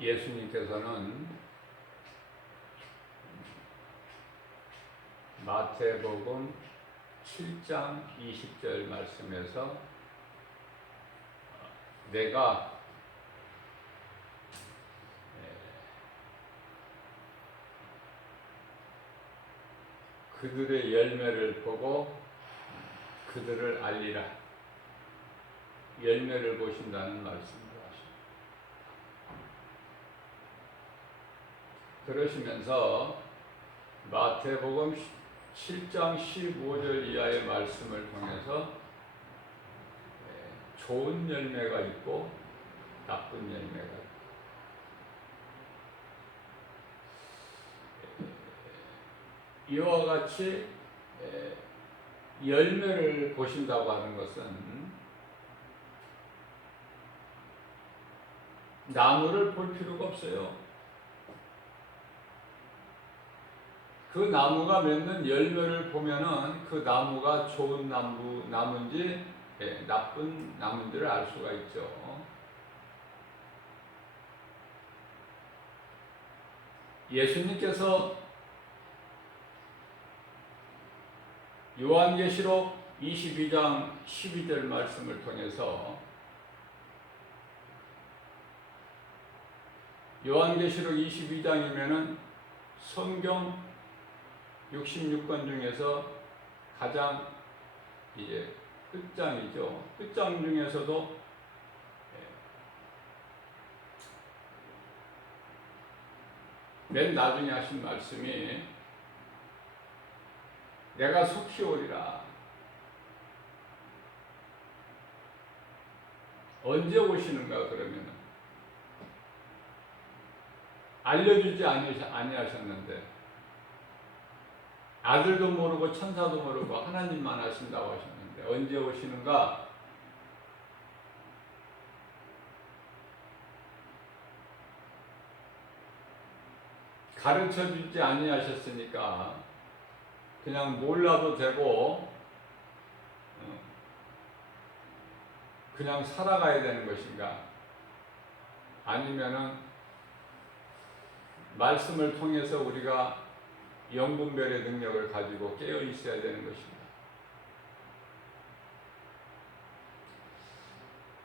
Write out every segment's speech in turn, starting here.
예수님께서는 마태복음 7장 20절 말씀에서 내가 그들의 열매를 보고 그들을 알리라. 열매를 보신다는 말씀을 하십니다. 그러시면서 마태복음 7장 15절 이하의 말씀을 통해서 좋은 열매가 있고 나쁜 열매가 있고 이와 같이 열매를 보신다고 하는 것은 나무를 볼 필요가 없어요. 그 나무가 맺는 열매를 보면은 그 나무가 좋은 나무인지 나쁜 나무인지를 알 수가 있죠. 예수님께서 요한계시록 22장 12절 말씀을 통해서 요한계시록 22장이면은 성경 66권 중에서 가장 이제 끝장이죠. 끝장 중에서도 맨 나중에 하신 말씀이 내가 속히 오리라. 언제 오시는가 그러면 알려주지 아니하셨는데 아들도 모르고 천사도 모르고 하나님만 아신다고 하셨는데 언제 오시는가? 가르쳐주지 아니하셨으니까 그냥 몰라도 되고 그냥 살아가야 되는 것인가? 아니면은 말씀을 통해서 우리가 영분별의 능력을 가지고 깨어 있어야 되는 것입니다.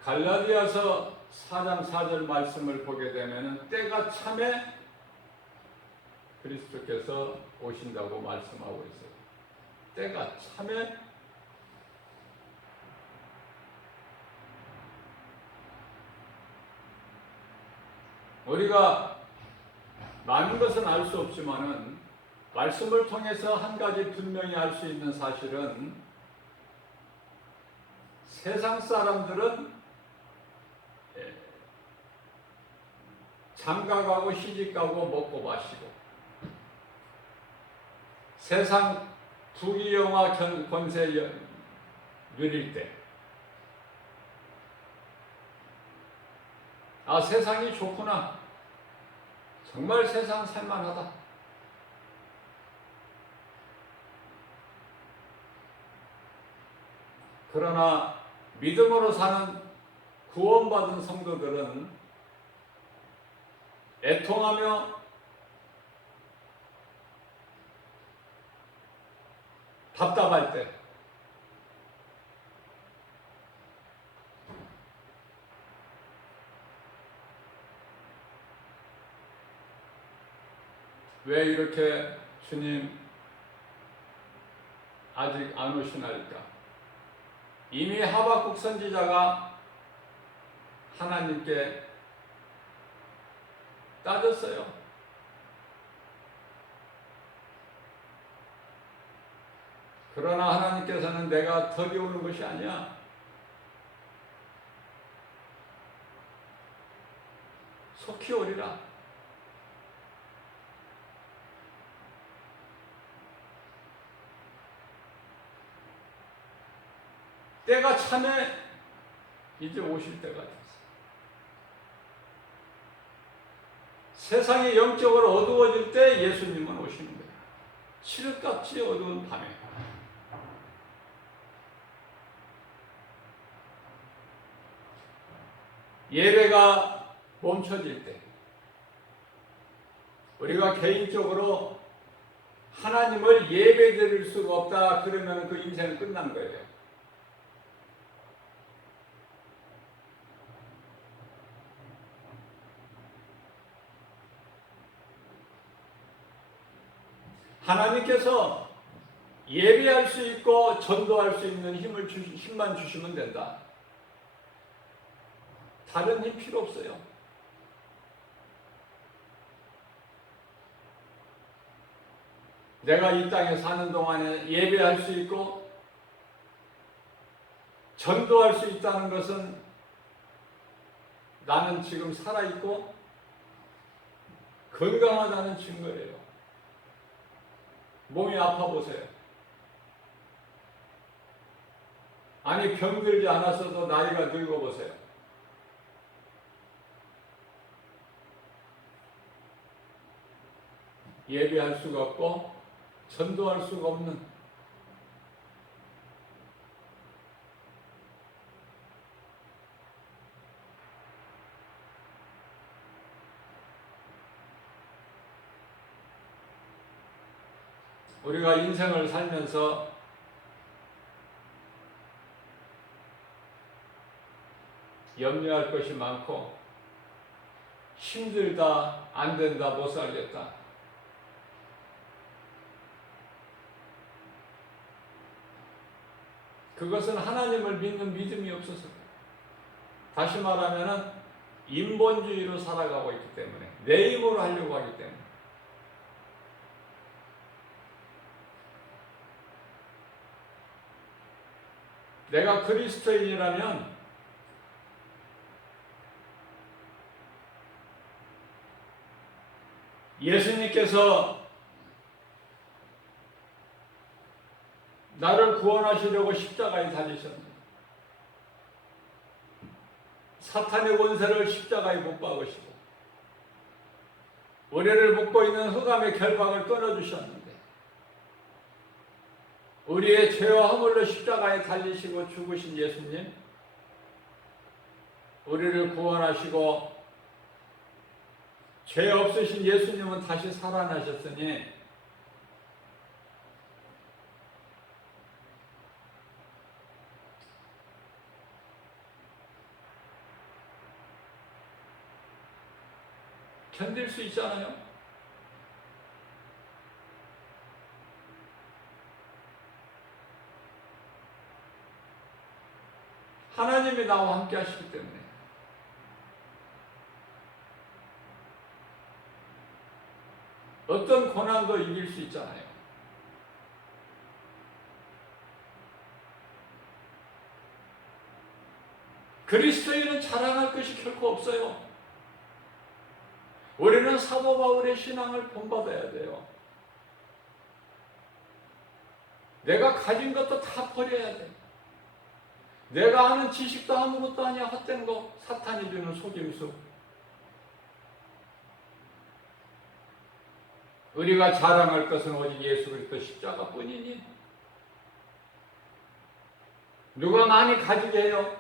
갈라디아서 4장 4절 말씀을 보게 되면 때가 참에 그리스도께서 오신다고 말씀하고 있어요. 때가 참에 우리가 많은 것은 알 수 없지만은 말씀을 통해서 한 가지 분명히 알 수 있는 사실은 세상 사람들은 장가가고 시집가고 먹고 마시고 세상 부귀영화 권세 누릴 때 세상이 좋구나. 정말 세상 살만하다. 그러나 믿음으로 사는 구원받은 성도들은 애통하며 답답할 때 왜 이렇게 주님 아직 안 오시나이까? 이미 하박국 선지자가 하나님께 따졌어요. 그러나 하나님께서는 내가 덕이 오는 것이 아니야. 속히 오리라. 때가 참에 이제 오실 때가 됐어. 세상이 영적으로 어두워질 때 예수님은 오시는 거야. 칠흑같이 어두운 밤에. 예배가 멈춰질 때 우리가 개인적으로 하나님을 예배드릴 수가 없다 그러면 그 인생은 끝난 거예요. 하나님께서 예배할 수 있고 전도할 수 있는 힘만 주시면 된다. 다른 힘 필요 없어요. 내가 이 땅에 사는 동안에 예배할 수 있고 전도할 수 있다는 것은 나는 지금 살아있고 건강하다는 증거예요. 몸이 아파 보세요. 아니 병들지 않았어도 나이가 늙어 보세요. 예배할 수가 없고 전도할 수가 없는 우리가 인생을 살면서 염려할 것이 많고 힘들다, 안 된다, 못 살겠다. 그것은 하나님을 믿는 믿음이 없어서 다시 말하면 인본주의로 살아가고 있기 때문에 내 힘으로 하려고 하기 때문에 내가 그리스도인이라면 예수님께서 나를 구원하시려고 십자가에 달리셨습니다. 사탄의 권세를 십자가에 못 박으시고 우리를 묶고 있는 흑암의 결박을 끊어주셨는데 우리의 죄와 허물로 십자가에 달리시고 죽으신 예수님, 우리를 구원하시고 죄 없으신 예수님은 다시 살아나셨으니 견딜 수 있잖아요. 하나님이 나와 함께 하시기 때문에 어떤 고난도 이길 수 있잖아요. 그리스도인은 자랑할 것이 결코 없어요. 우리는 사도 바울의 신앙을 본받아야 돼요. 내가 가진 것도 다 버려야 돼. 내가 아는 지식도 아무것도 아니야. 헛된 거, 사탄이 주는 속임수. 우리가 자랑할 것은 오직 예수 그리스도 십자가뿐이니 누가 많이 가지게 해요?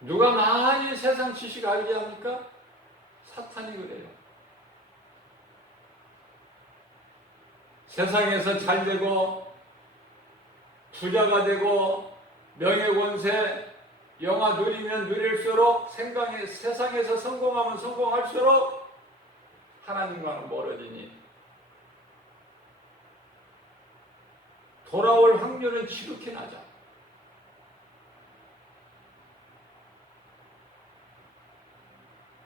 누가 많이 세상 지식 알게 합니까? 사탄이 그래요. 세상에서 잘 되고 부자가 되고 명예권세 영화 누리면 누릴수록 세상에서 성공하면 성공할수록 하나님과는 멀어지니 돌아올 확률은 지극히 낮아.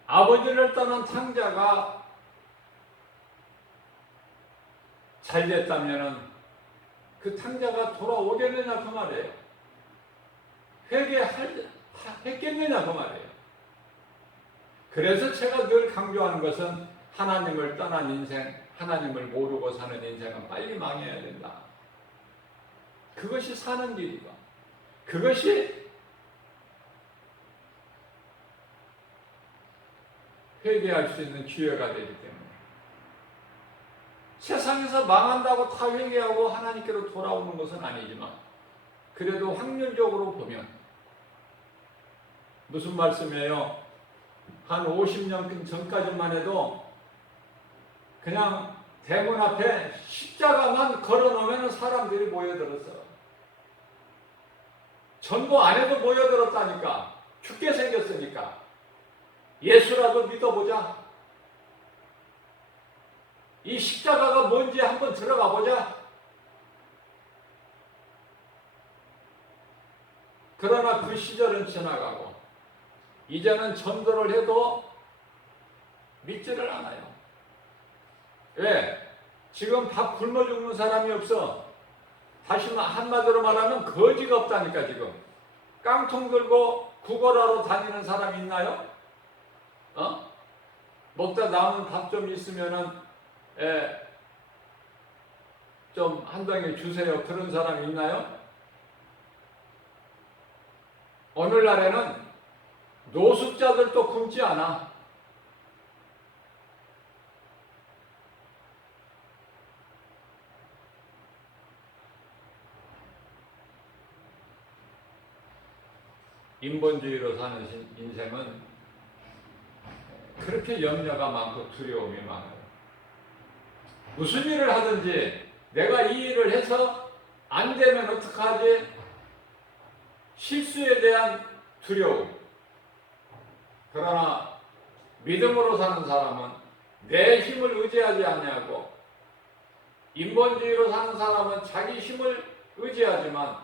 아버지를 떠난 탕자가 잘 됐다면 그 탕자가 돌아오겠느냐 그 말이에요. 회개했겠느냐 그 말이에요. 그래서 제가 늘 강조하는 것은 하나님을 떠난 인생, 하나님을 모르고 사는 인생은 빨리 망해야 된다. 그것이 사는 길이다. 그것이 회개할 수 있는 기회가 되기 때문에 세상에서 망한다고 다 회개하고 하나님께로 돌아오는 것은 아니지만 그래도 확률적으로 보면 무슨 말씀이에요? 한 50년 전까지만 해도 그냥 대문 앞에 십자가만 걸어놓으면 사람들이 모여들었어. 전부 안 해도 모여들었다니까. 죽게 생겼으니까. 예수라도 믿어보자. 이 십자가가 뭔지 한번 들어가 보자. 그러나 그 시절은 지나가고 이제는 전도를 해도 믿지를 않아요. 왜? 지금 밥 굶어 죽는 사람이 없어. 다시 한마디로 말하면 거지가 없다니까. 지금 깡통 들고 구걸하러 다니는 사람이 있나요? 먹다 남은 밥 좀 있으면은 좀 한 덩이 주세요. 그런 사람이 있나요? 오늘날에는 노숙자들도 굶지 않아. 인본주의로 사는 인생은 그렇게 염려가 많고 두려움이 많아요. 무슨 일을 하든지 내가 이 일을 해서 안 되면 어떡하지? 실수에 대한 두려움. 그러나 믿음으로 사는 사람은 내 힘을 의지하지 않냐고, 인본주의로 사는 사람은 자기 힘을 의지하지만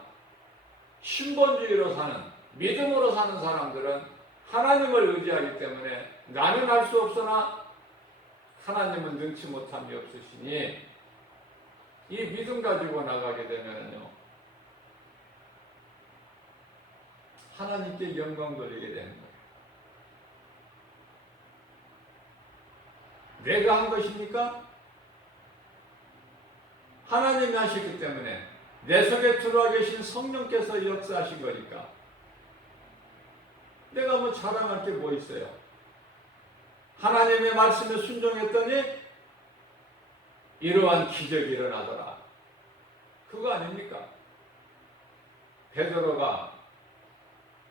신본주의로 사는, 믿음으로 사는 사람들은 하나님을 의지하기 때문에 나는 할 수 없으나 하나님은 능치 못함이 없으시니 이 믿음 가지고 나가게 되면요 하나님께 영광 돌리게 되는 거예요. 내가 한 것입니까? 하나님이 하시기 때문에 내 속에 들어와 계신 성령께서 역사하신 거니까 내가 뭐 자랑할 게 뭐 있어요? 하나님의 말씀에 순종했더니 이러한 기적이 일어나더라. 그거 아닙니까? 베드로가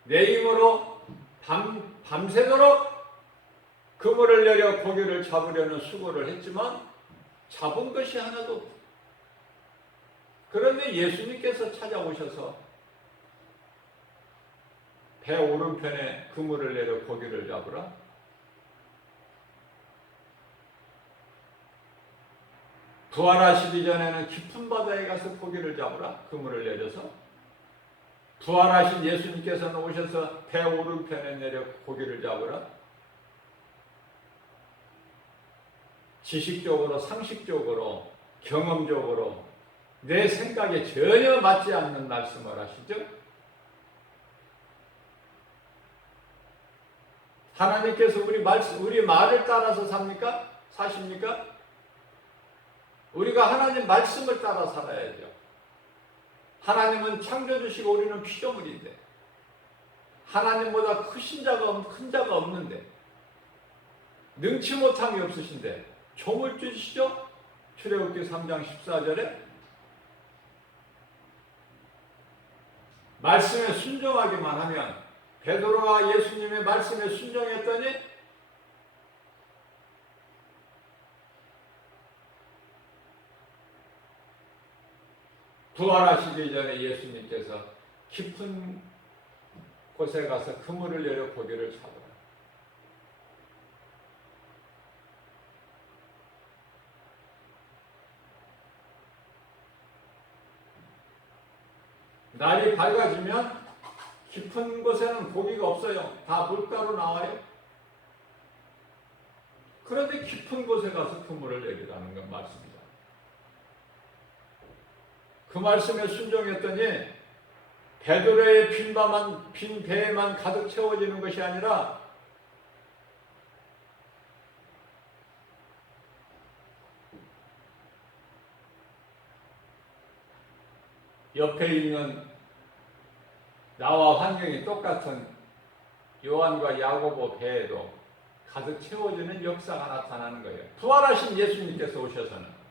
내 힘으로 밤새도록 그물을 내려 고기를 잡으려는 수고를 했지만 잡은 것이 하나도 없다. 그런데 예수님께서 찾아오셔서 배 오른편에 그물을 내려 고기를 잡으라. 부활하시기 전에는 깊은 바다에 가서 고기를 잡으라. 그물을 내려서. 부활하신 예수님께서는 오셔서 배 오른편에 내려 고기를 잡으라. 지식적으로, 상식적으로, 경험적으로 내 생각에 전혀 맞지 않는 말씀을 하시죠. 하나님께서 우리 말을 따라서 삽니까? 사십니까? 우리가 하나님 말씀을 따라 살아야죠. 하나님은 창조주시고 우리는 피조물인데 하나님보다 큰 자가 없는데 능치 못함이 없으신데 종을 주시죠? 출애굽기 3장 14절에 말씀에 순종하기만 하면 베드로가 예수님의 말씀에 순종했더니 부활하시기 전에 예수님께서 깊은 곳에 가서 그물을 내려 고기를 잡으라. 날이 밝아지면 깊은 곳에는 고기가 없어요. 다 물가로 나와요. 그런데 깊은 곳에 가서 그물을 내리라는 건 말씀입니다. 그 말씀에 순종했더니 베드로의 빈 배에만 가득 채워지는 것이 아니라 옆에 있는 나와 환경이 똑같은 요한과 야고보 배에도 가득 채워지는 역사가 나타나는 거예요. 부활하신 예수님께서 오셔서는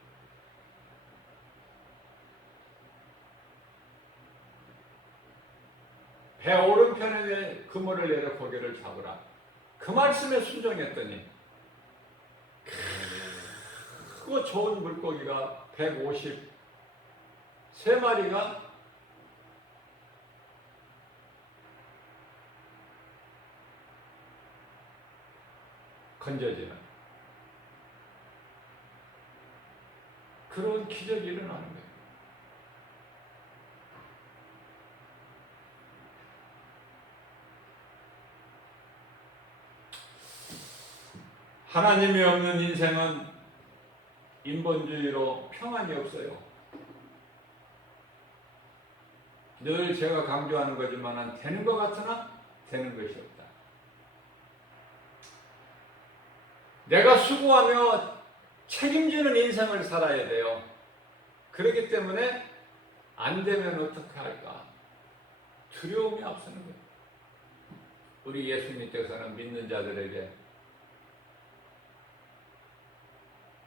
배 오른편에 그물을 내려 고기를 잡으라. 그 말씀에 순종했더니 크고 좋은 물고기가 153마리가 건져지는 그런 기적이 일어나는 거예요. 하나님이 없는 인생은 인본주의로 평안이 없어요. 늘 제가 강조하는 거지만 되는 것 같으나 되는 것이 없다. 내가 수고하며 책임지는 인생을 살아야 돼요. 그렇기 때문에 안 되면 어떻게 할까? 두려움이 앞서는 거예요. 우리 예수님께서는 믿는 자들에게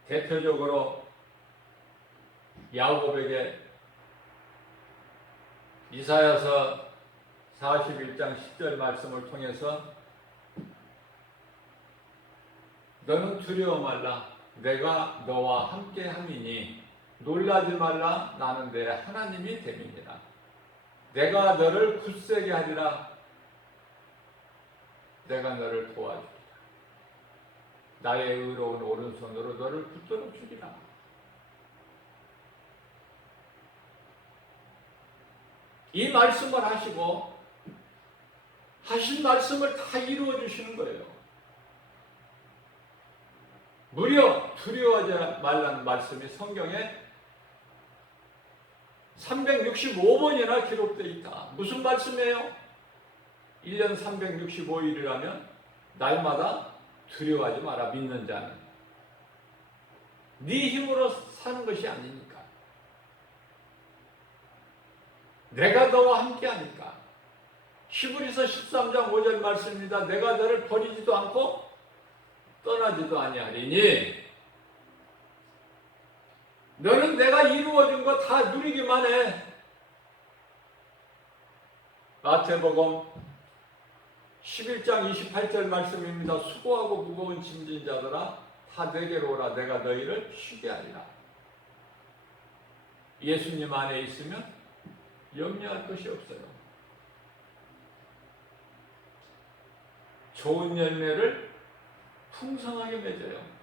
대표적으로 야고보에게 이사야서 41장 10절 말씀을 통해서 너는 두려워 말라 내가 너와 함께 함이니 놀라지 말라 나는 내 하나님이 됨이니라. 내가 너를 굳세게 하리라. 내가 너를 도와주리라. 나의 의로운 오른손으로 너를 붙들어 주리라. 이 말씀을 하시고 하신 말씀을 다 이루어 주시는 거예요. 무려 두려워하지 말라는 말씀이 성경에 365번이나 기록되어 있다. 무슨 말씀이에요? 1년 365일이라면 날마다 두려워하지 마라. 믿는 자는 네 힘으로 사는 것이 아니니까. 내가 너와 함께 하니까. 히브리서 13장 5절 말씀입니다. 내가 너를 버리지도 않고 떠나지도 아니하리니 너는 내가 이루어준 거 다 누리기만 해. 마태복음 11장 28절 말씀입니다. 수고하고 무거운 짐진 자들아 다 내게로 오라. 내가 너희를 쉬게 하리라. 예수님 안에 있으면 염려할 것이 없어요. 좋은 열매를 풍성하게 맺어요.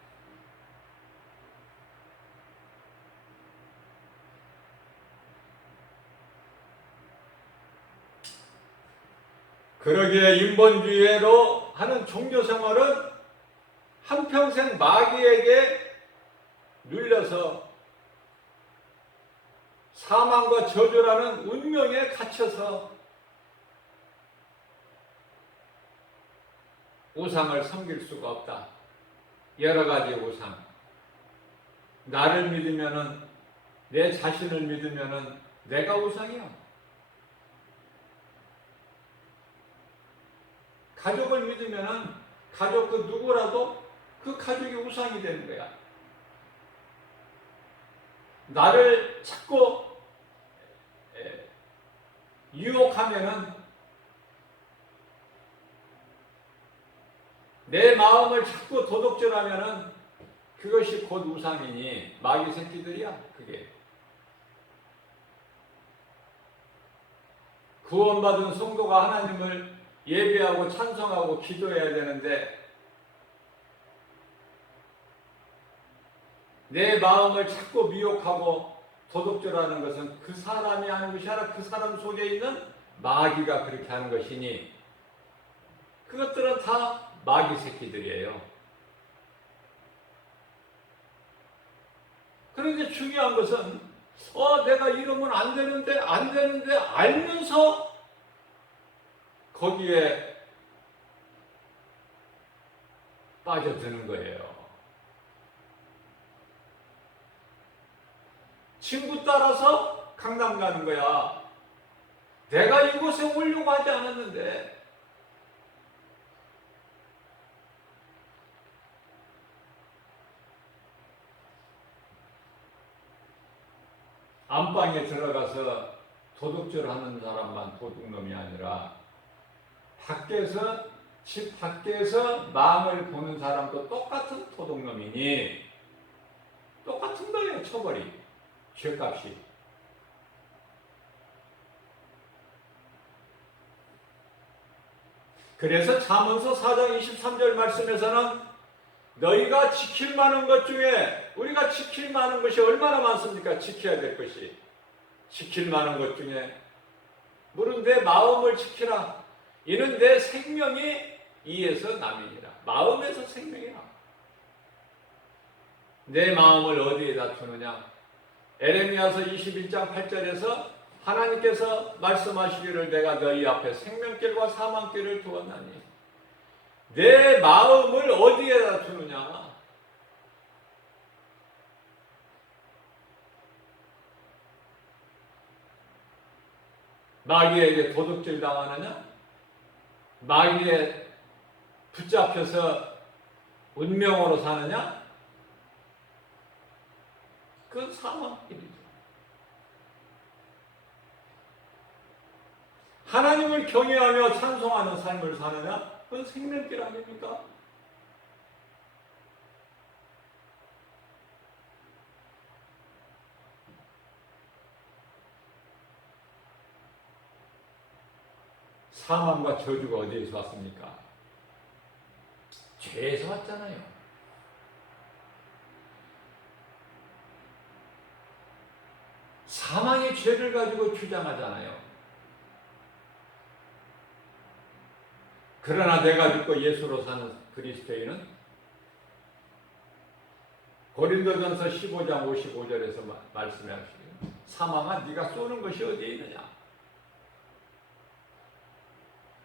그러기에 인본주의로 하는 종교생활은 한평생 마귀에게 눌려서 사망과 저주라는 운명에 갇혀서 우상을 섬길 수가 없다. 여러 가지 우상. 나를 믿으면은, 내 자신을 믿으면은 내가 우상이야. 가족을 믿으면은 가족 그 누구라도 그 가족이 우상이 되는 거야. 나를 자꾸 유혹하면은 내 마음을 자꾸 도둑질하면은 그것이 곧 우상이니 마귀 새끼들이야. 그게 구원받은 성도가 하나님을 예배하고 찬송하고 기도해야 되는데 내 마음을 자꾸 미혹하고 도둑질하는 것은 그 사람이 하는 것이 아니라 그 사람 속에 있는 마귀가 그렇게 하는 것이니 그것들은 다 마귀 새끼들이에요. 그런데 중요한 것은 내가 이러면 안 되는데 알면서 거기에 빠져드는 거예요. 친구 따라서 강남 가는 거야. 내가 이곳에 오려고 하지 않았는데. 안방에 들어가서 도둑질하는 사람만 도둑놈이 아니라 밖에서 집 밖에서 마음을 보는 사람도 똑같은 도둑놈이니 똑같은 거예요. 처벌이. 죄값이. 그래서 잠언서 4장 23절 말씀에서는 너희가 지킬 만한 것 중에 우리가 지킬 만한 것이 얼마나 많습니까? 지켜야 될 것이. 지킬 만한 것 중에 물은 내 마음을 지키라. 이는 내 생명이 이에서 남이니라. 마음에서 생명이라. 내 마음을 어디에다 두느냐? 에레미야서 21장 8절에서 하나님께서 말씀하시기를 내가 너희 앞에 생명길과 사망길을 두었나니 내 마음을 어디에다 두느냐? 마귀에게 도둑질 당하느냐? 마귀에 붙잡혀서 운명으로 사느냐? 그건 사망길이죠. 하나님을 경외하며 찬송하는 삶을 사느냐? 그건 생명길 아닙니까? 사망과 저주가 어디에서 왔습니까? 죄에서 왔잖아요. 사망의 죄를 가지고 주장하잖아요. 그러나 내가 죽고 예수로 사는 그리스도인은 고린도전서 15장 55절에서 말씀하시기를 사망아 네가 쏘는 것이 어디에 있느냐?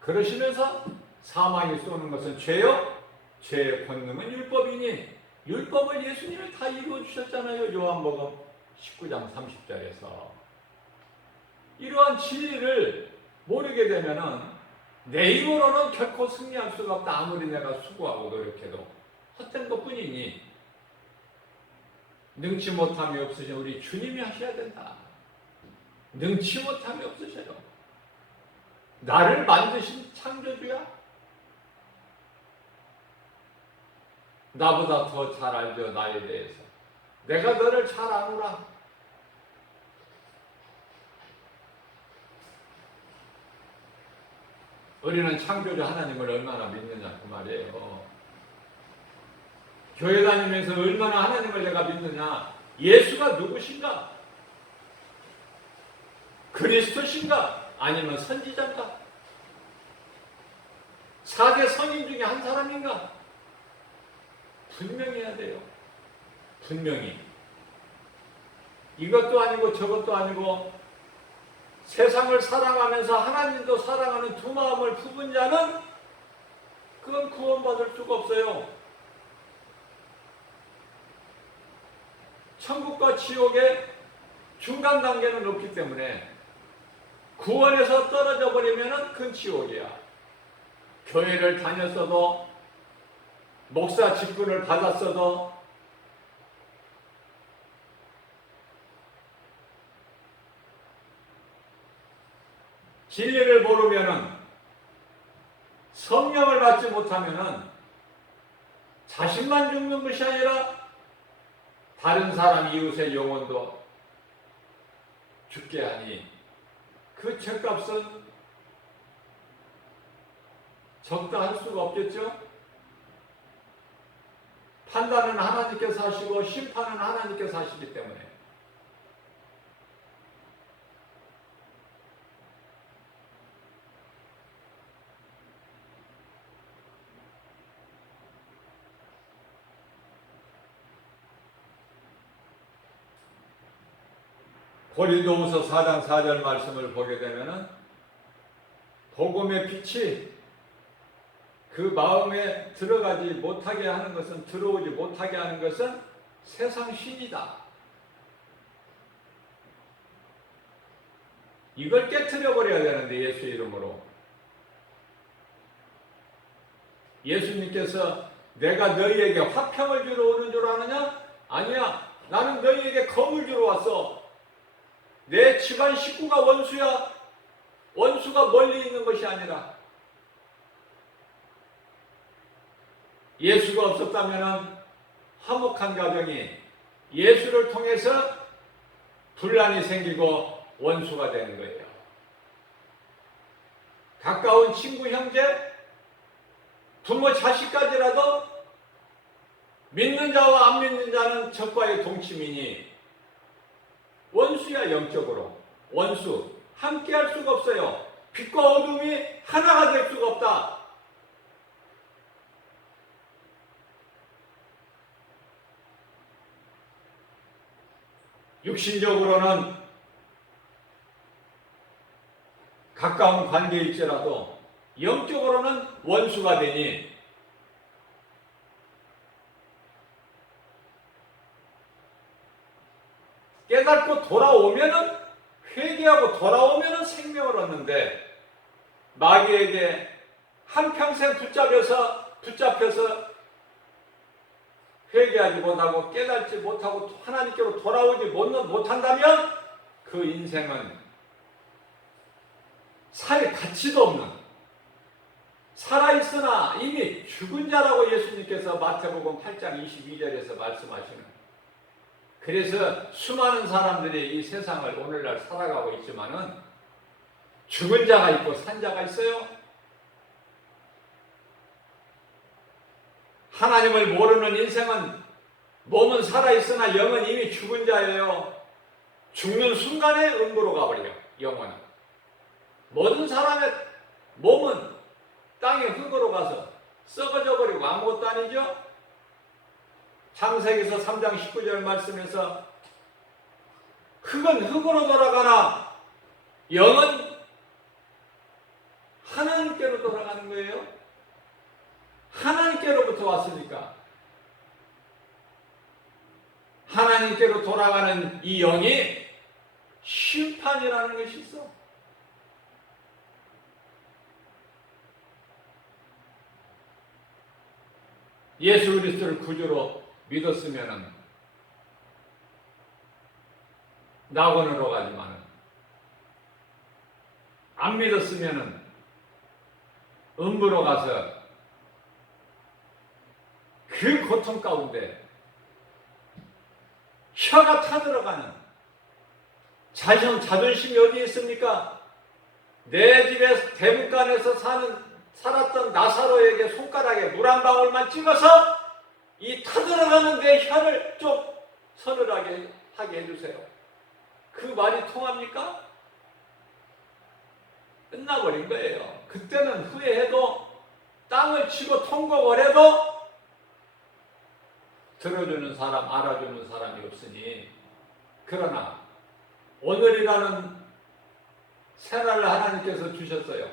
그러시면서 사망이 쏘는 것은 죄요? 죄의 권능은 율법이니 율법을 예수님이 다 이루어 주셨잖아요. 요한복음 19장 30절에서. 이러한 진리를 모르게 되면은 내 힘으로는 결코 승리할 수가 없다. 아무리 내가 수고하고 노력해도 헛된 것뿐이니 능치 못함이 없으신 우리 주님이 하셔야 된다. 능치 못함이 없으셔요. 나를 만드신 창조주야. 나보다 더 잘 알죠. 나에 대해서. 내가 너를 잘 아노라. 우리는 창조주 하나님을 얼마나 믿느냐 그 말이에요. 교회 다니면서 얼마나 하나님을 내가 믿느냐. 예수가 누구신가? 그리스도신가? 아니면 선지자인가? 4대 성인 중에 한 사람인가? 분명히 해야 돼요. 분명히. 이것도 아니고 저것도 아니고 세상을 사랑하면서 하나님도 사랑하는 두 마음을 품은 자는 그건 구원받을 수가 없어요. 천국과 지옥의 중간 단계는 없기 때문에 구원에서 떨어져 버리면 그건 지옥이야. 교회를 다녔어도 목사 직분을 받았어도 진리를 모르면은 성령을 받지 못하면은 자신만 죽는 것이 아니라 다른 사람 이웃의 영혼도 죽게 하니 그 죄값은 적다 할 수가 없겠죠? 판단은 하나님께서 하시고 심판은 하나님께서 하시기 때문에 고린도후서 4장 4절 말씀을 보게 되면은 복음의 빛이 그 마음에 들어가지 못하게 하는 것은 들어오지 못하게 하는 것은 세상 신이다. 이걸 깨트려 버려야 되는데 예수의 이름으로. 예수님께서 내가 너희에게 화평을 주러 오는 줄 아느냐? 아니야. 나는 너희에게 검을 주러 왔어. 내 집안 식구가 원수야. 원수가 멀리 있는 것이 아니라 예수가 없었다면 화목한 가정이 예수를 통해서 분란이 생기고 원수가 되는 거예요. 가까운 친구, 형제, 부모, 자식까지라도 믿는 자와 안 믿는 자는 적과의 동침이니 원수야. 영적으로 원수. 함께 할 수가 없어요. 빛과 어둠이 하나가 될 수가 없다. 육신적으로는 가까운 관계일지라도 영적으로는 원수가 되니 깨닫고 돌아오면은, 회개하고 돌아오면은 생명을 얻는데, 마귀에게 한평생 붙잡혀서 회개하지 못하고 깨닫지 못하고 하나님께로 돌아오지 못한다면 그 인생은 살 가치도 없는, 살아있으나 이미 죽은 자라고 예수님께서 마태복음 8장 22절에서 말씀하시는. 그래서 수많은 사람들이 이 세상을 오늘날 살아가고 있지만은 죽은 자가 있고 산 자가 있어요. 하나님을 모르는 인생은 몸은 살아있으나 영은 이미 죽은 자예요. 죽는 순간에 음부로 가버려요. 영혼은. 모든 사람의 몸은 땅의 흙으로 가서 썩어져 버리고 아무것도 아니죠. 창세기서 3장 19절 말씀에서 흙은 흙으로 돌아가나 영은 하나님께로 돌아가는 거예요. 하나님께로부터 왔으니까. 하나님께로 돌아가는 이 영이 심판이라는 것이 있어. 예수 그리스도를 구주로 믿었으면은 낙원으로 가지만은, 안 믿었으면은 음부로 가서 그 고통 가운데 혀가 타들어가는, 자존심이 어디에 있습니까? 내 집에 대문간에서 살았던 나사로에게 손가락에 물 한 방울만 찍어서 이 타들어가는 내 혀를 좀 서늘하게 하게 해주세요. 그 말이 통합니까? 끝나버린 거예요. 그때는 후회해도, 땅을 치고 통곡을 해도 들어주는 사람, 알아주는 사람이 없으니. 그러나 오늘이라는 새날을 하나님께서 주셨어요.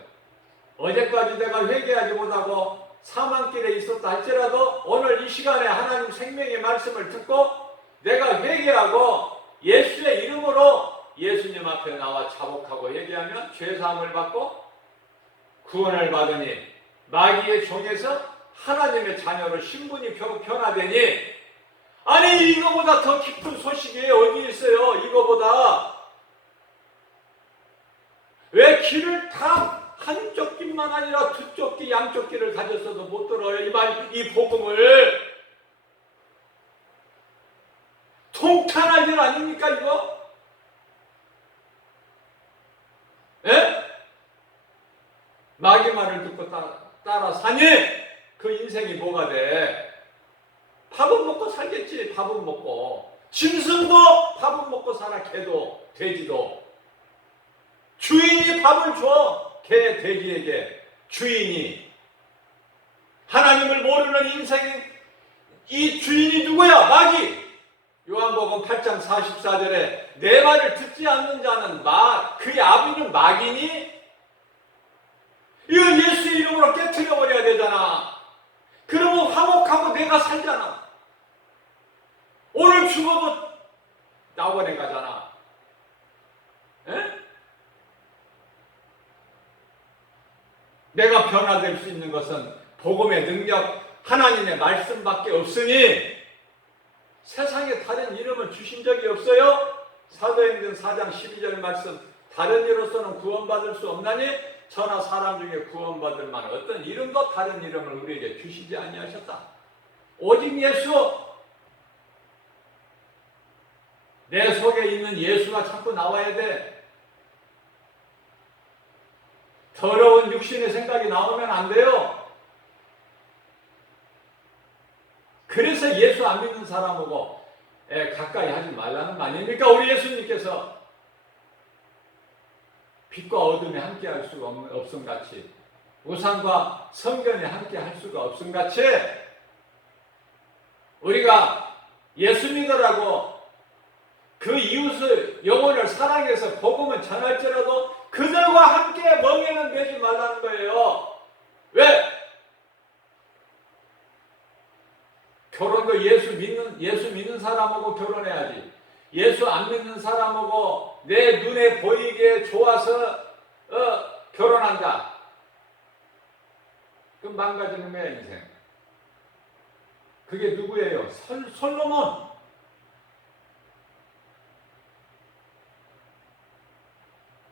어제까지 내가 회개하지 못하고 사망길에 있었다 할지라도 오늘 이 시간에 하나님 생명의 말씀을 듣고 내가 회개하고 예수의 이름으로 예수님 앞에 나와 자복하고 회개하면 죄사함을 받고 구원을 받으니 마귀의 종에서 하나님의 자녀로 신분이 변화되니, 아니 이거보다 더 깊은 소식이 어디 있어요? 이거보다. 왜 귀를 다 한쪽 귀만 아니라 두쪽 귀, 양쪽 귀를 가졌어도 못 들어요? 이 복음을. 통탄할 일 아닙니까 이거? 예? 마귀 말을 듣고 따라 사니 그 인생이 뭐가 돼? 밥은 먹고 살겠지. 밥은 먹고. 짐승도 밥은 먹고 살아. 개도 돼지도. 주인이 밥을 줘. 개 돼지에게. 주인이. 하나님을 모르는 인생, 이 주인이 누구야? 마귀. 요한복음 8장 44절에 내 말을 듣지 않는 자는 그의 아비는 마귀니? 이거 예수의 이름으로 깨트려 버려야 되잖아. 그러면 화목하고 내가 살잖아. 오늘 죽어도 낙원에 가잖아. 에? 내가 변화될 수 있는 것은 복음의 능력, 하나님의 말씀밖에 없으니 세상에 다른 이름을 주신 적이 없어요. 사도행전 4장 12절 말씀, 다른 이로서는 구원받을 수 없나니 저나 사람 중에 구원받을 만한 어떤 이름도 다른 이름을 우리에게 주시지 아니하셨다. 오직 예수. 내 속에 있는 예수가 자꾸 나와야 돼. 더러운 육신의 생각이 나오면 안 돼요. 그래서 예수 안 믿는 사람하고 가까이 하지 말라는 거 아닙니까? 우리 예수님께서 빛과 어둠이 함께 할 수가 없음같이, 우상과 성전이 함께 할 수가 없음같이, 우리가 예수 믿으라고 그 이웃을 영혼을 사랑해서 복음을 전할지라도 그들과 함께 멍에는 매지 말라는 거예요. 왜? 결혼도 예수 믿는 사람하고 결혼해야지. 예수 안 믿는 사람하고 내 눈에 보이게 좋아서 결혼한다. 그럼 망가지는 거야, 인생. 그게 누구예요? 솔로몬.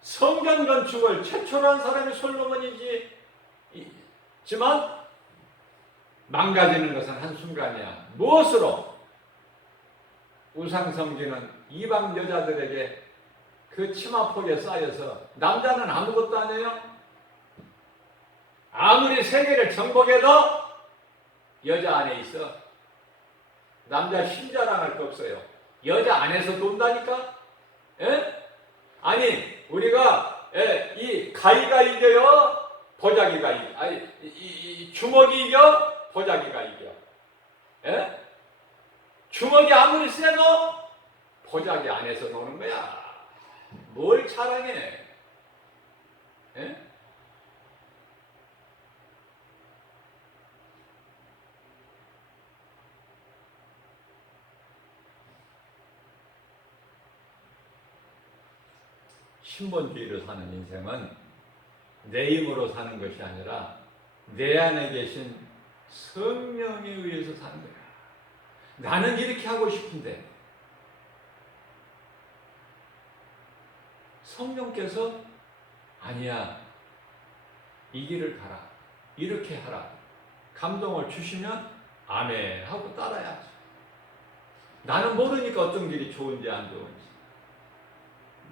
성전 건축을 최초로 한 사람이 솔로몬이지만 망가지는 것은 한순간이야. 무엇으로? 우상성기는 이방 여자들에게 그 치마폭에 쌓여서, 남자는 아무것도 아니에요. 아무리 세계를 정복해도 여자 안에 있어. 남자 힘자랑할 거 없어요. 여자 안에서 논다니까? 예? 아니, 우리가 이 가위가 이겨요? 보자기가 이겨? 아니, 이 주먹이 이겨? 보자기가 이겨? 예? 주먹이 아무리 세도 보자기 안에서 노는 거야. 뭘 자랑해? 예? 신본주의로 사는 인생은 내 힘으로 사는 것이 아니라 내 안에 계신 성령에 의해서 사는 거야. 나는 이렇게 하고 싶은데 성령께서 아니야, 이 길을 가라, 이렇게 하라, 감동을 주시면 아멘 하고 따라야지. 나는 모르니까 어떤 길이 좋은지 안 좋은지.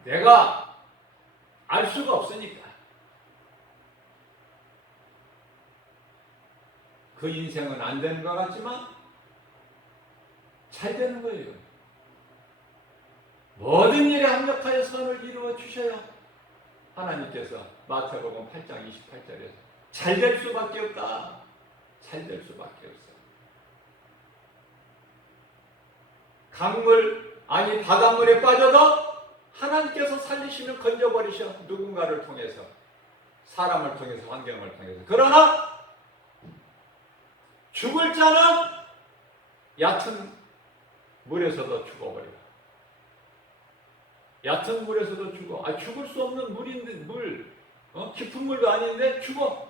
내가 알 수가 없으니까. 그 인생은 안 되는 것 같지만 잘 되는 거예요. 모든 일에 합력하여 선을 이루어 주셔야 하나님께서 마태복음 8장 28절에서 잘 될 수밖에 없다. 잘 될 수밖에 없어. 바닷물에 빠져도 하나님께서 살리시면 건져버리셔. 누군가를 통해서, 사람을 통해서, 환경을 통해서. 그러나 죽을 자는 얕은 물에서도 죽어버려. 얕은 물에서도 죽어. 죽을 수 없는 물인데, 깊은 물도 아닌데 죽어.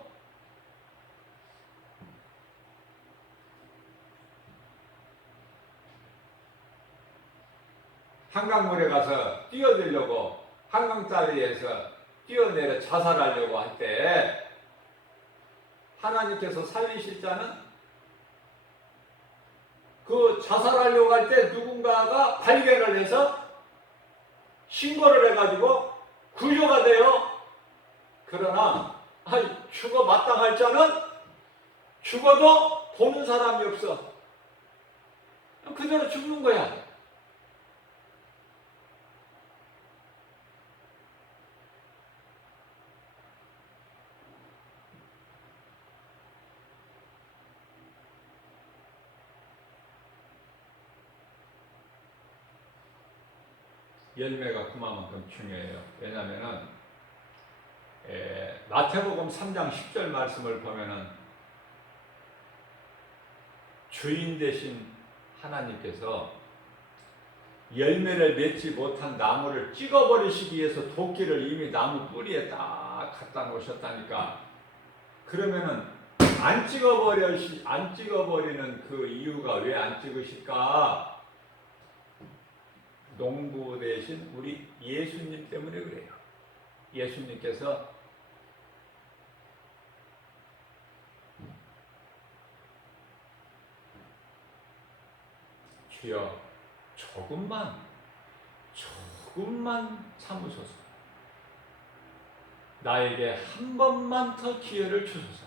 한강물에 가서 뛰어들려고, 한강다리에서 뛰어내려 자살하려고 할 때 하나님께서 살리실 자는 그 자살하려고 할 때 누군가가 발견을 해서 신고를 해가지고 구조가 돼요. 그러나 죽어 마땅할 자는 죽어도 보는 사람이 없어. 그대로 죽는 거야. 열매가 그만큼 중요해요. 왜냐하면 마태복음 3장 10절 말씀을 보면은 주인 되신 하나님께서 열매를 맺지 못한 나무를 찍어버리시기 위해서 도끼를 이미 나무 뿌리에 딱 갖다 놓으셨다니까. 그러면은 안 찍어버리는 그 이유가 왜 안 찍으실까? 농부 대신 우리 예수님 때문에 그래요. 예수님께서 주여 조금만 조금만 참으소서. 나에게 한 번만 더 기회를 주소서.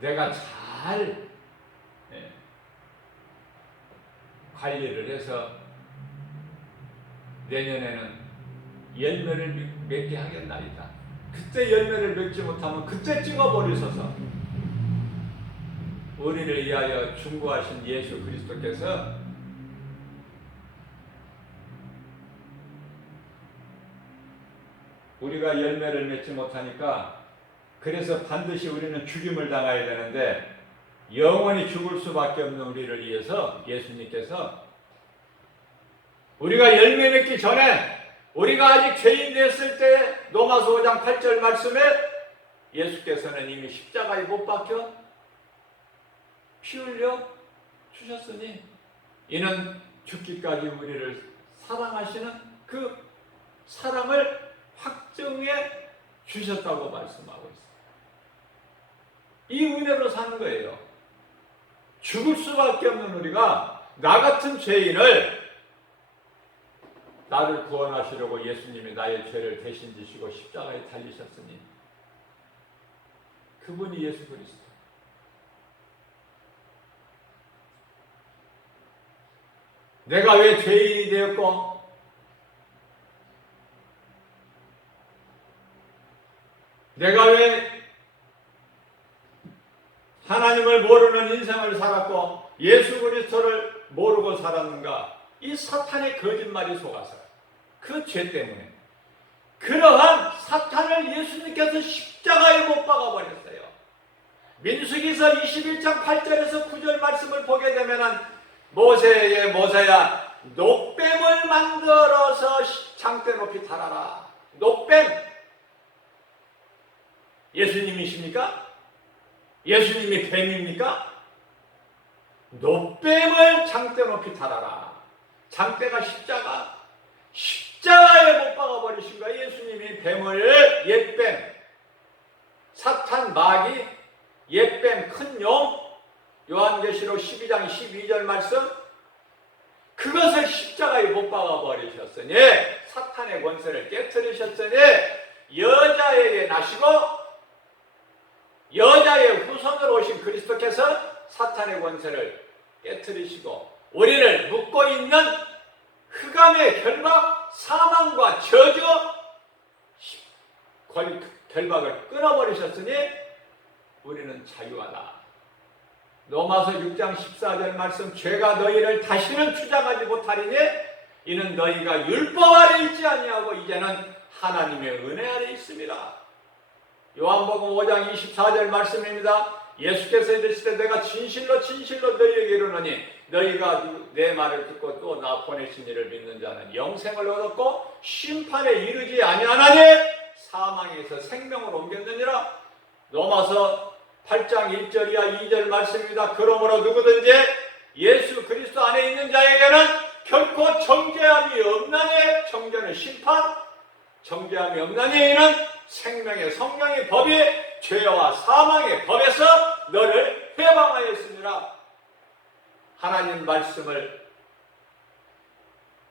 내가 잘 관리를 해서 내년에는 열매를 맺게 하겠나이다. 그때 열매를 맺지 못하면 그때 찍어버리소서. 우리를 위하여 중보하신 예수 그리스도께서 우리가 열매를 맺지 못하니까 그래서 반드시 우리는 죽임을 당해야 되는데 영원히 죽을 수밖에 없는 우리를 위해서 예수님께서 우리가 열매 맺기 전에 우리가 아직 죄인 됐을 때 로마서 5장 8절 말씀에 예수께서는 이미 십자가에 못 박혀 피 흘려 주셨으니 이는 죽기까지 우리를 사랑하시는 그 사랑을 확정해 주셨다고 말씀하고 있어요. 이 은혜로 사는 거예요. 죽을 수밖에 없는 우리가 나 같은 죄인을 나를 구원하시려고 예수님이 나의 죄를 대신 지시고 십자가에 달리셨으니 그분이 예수 그리스도. 내가 왜 죄인이 되었고 내가 왜 하나님을 모르는 인생을 살았고 예수 그리스도를 모르고 살았는가? 이 사탄의 거짓말이 속아서 그 죄 때문에 그러한 사탄을 예수님께서 십자가에 못 박아버렸어요. 민수기서 21장 8절에서 9절 말씀을 보게 되면 모세야 노뱀을 만들어서 장대 높이 달아라. 노뱀 예수님이십니까? 예수님이 뱀입니까? 노뱀을 장대 높이 달아라. 장대가 십자가에 못 박아버리신 거예요. 예수님이 뱀을 옛뱀, 사탄 마귀, 옛뱀 큰 용, 요한계시록 12장 12절 말씀, 그것을 십자가에 못 박아버리셨으니 사탄의 권세를 깨뜨리셨으니 여자에게 나시고 여자의 후손으로 오신 그리스도께서 사탄의 권세를 깨뜨리시고 우리를 묶고 있는 흑암의 결박, 사망과 저주, 결박을 끊어버리셨으니 우리는 자유하다. 로마서 6장 14절 말씀, 죄가 너희를 다시는 주장하지 못하리니 이는 너희가 율법 아래 있지 아니하고 이제는 하나님의 은혜 아래 있습니다. 요한복음 5장 24절 말씀입니다. 예수께서 이르시되 내가 진실로 너희에게 이르노니 너희가 내 말을 듣고 또 나 보내신 이를 믿는 자는 영생을 얻었고 심판에 이르지 아니하나니 사망에서 생명으로 옮겼느니라. 로마서 8장 1절 이하 2절 말씀입니다. 그러므로 누구든지 예수 그리스도 안에 있는 자에게는 결코 정죄함이 없나니, 정죄는 심판, 정죄함이 없나니 이는 생명의 성령의 법이 죄와 사망의 법에서 너를 해방하였으니라. 하나님 말씀을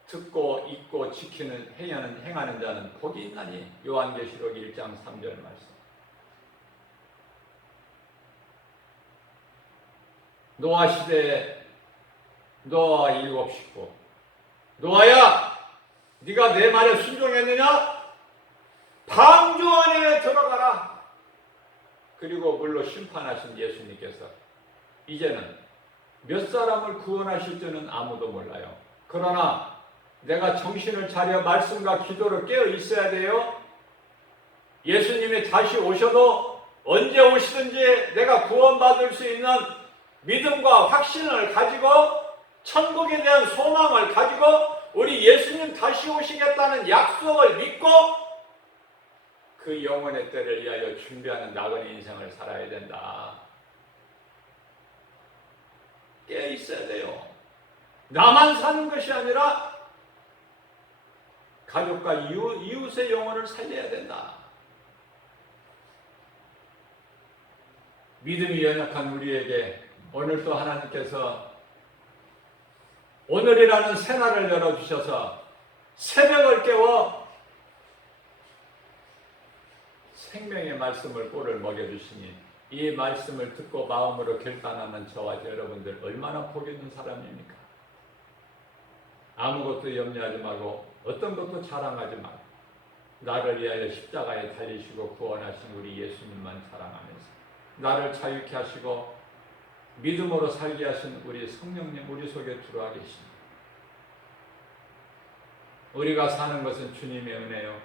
듣고 읽고 지키는 행하는 자는 복이 있나니. 요한계시록 1장 3절 말씀. 노아 시대에 노아 7 식구, 노아야 네가 내 말에 순종했느냐? 방주 안에 들어가라. 그리고 물로 심판하신 예수님께서 이제는 몇 사람을 구원하실지는 아무도 몰라요. 그러나 내가 정신을 차려 말씀과 기도로 깨어 있어야 돼요. 예수님이 다시 오셔도 언제 오시든지 내가 구원받을 수 있는 믿음과 확신을 가지고 천국에 대한 소망을 가지고 우리 예수님 다시 오시겠다는 약속을 믿고 그 영원의 때를 위하여 준비하는 나그네 인생을 살아야 된다. 깨어 있어야 돼요. 나만 사는 것이 아니라 가족과 이웃의 영혼을 살려야 된다. 믿음이 연약한 우리에게 오늘도 하나님께서 오늘이라는 새날을 열어주셔서 새벽을 깨워 생명의 말씀을 꿀을 먹여주시니 이 말씀을 듣고 마음으로 결단하는 저와 여러분들 얼마나 복 있는 사람입니까? 아무것도 염려하지 말고 어떤 것도 자랑하지 말고 나를 위하여 십자가에 달리시고 구원하신 우리 예수님만 자랑하면서 나를 자유케 하시고 믿음으로 살게 하신 우리 성령님 우리 속에 들어와 계십니다. 우리가 사는 것은 주님의 은혜요.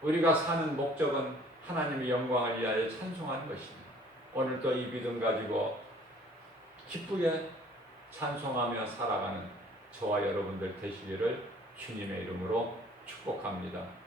우리가 사는 목적은 하나님의 영광을 위하여 찬송하는 것입니다. 오늘도 이 믿음 가지고 기쁘게 찬송하며 살아가는 저와 여러분들 되시기를 주님의 이름으로 축복합니다.